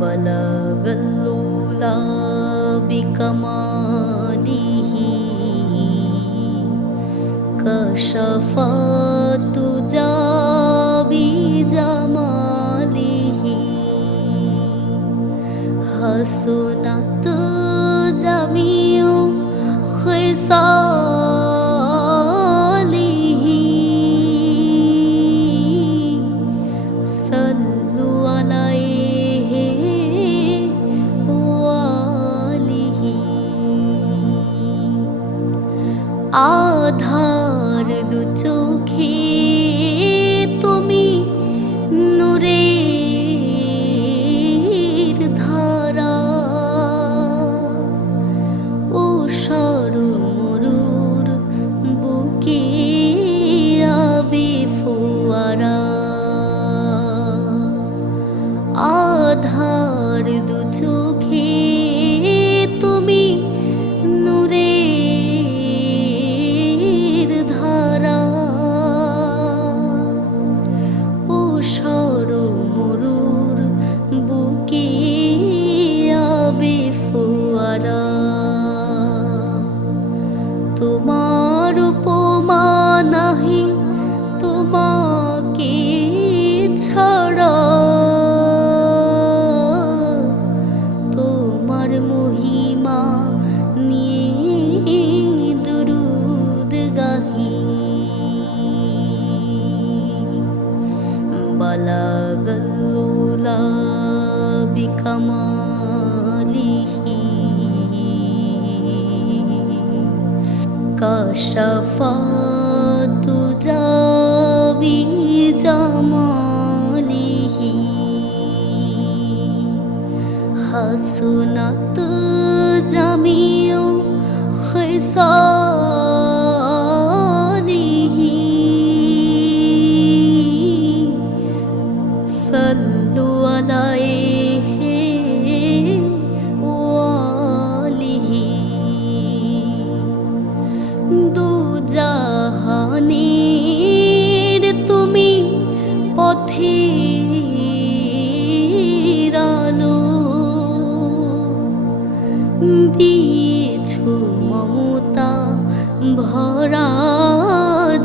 بلغ العلا بكماله كشف حسنت جميع خصاله صلوا عليه وآله আধার দু চোখে ফোয়ারা ছাড়া তোমার মহিমা নিয়ে দুরুদ গাহি। বালা গল্লোলা বিকমালিহি। جماله حسنت جميع خصاله আলো দিয়েছ মমতা ভরা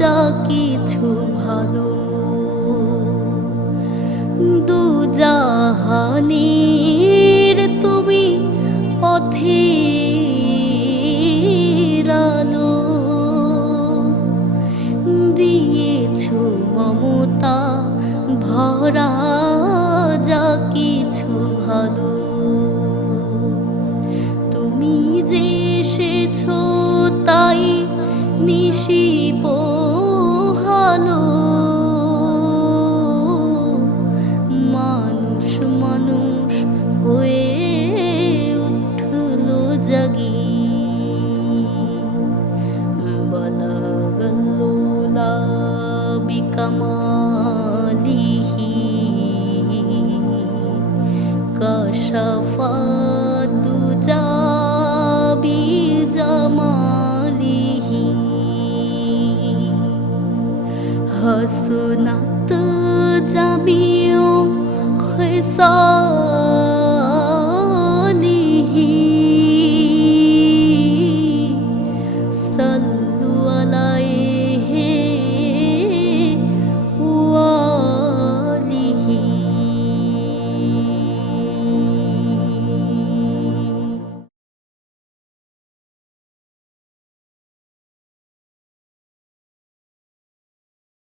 যা কিছু ভালো। দুজাহানের তুমি পথের আলো। দিয়েছ মমতা ভরা যা কিছু ভালো। তুমি যে এসেছ তাই নিশি পোহালো মানুষ মানুষ হয়ে উঠল জাগি। বলাগল্লোলা বিকামালিহি صالحين صلوا على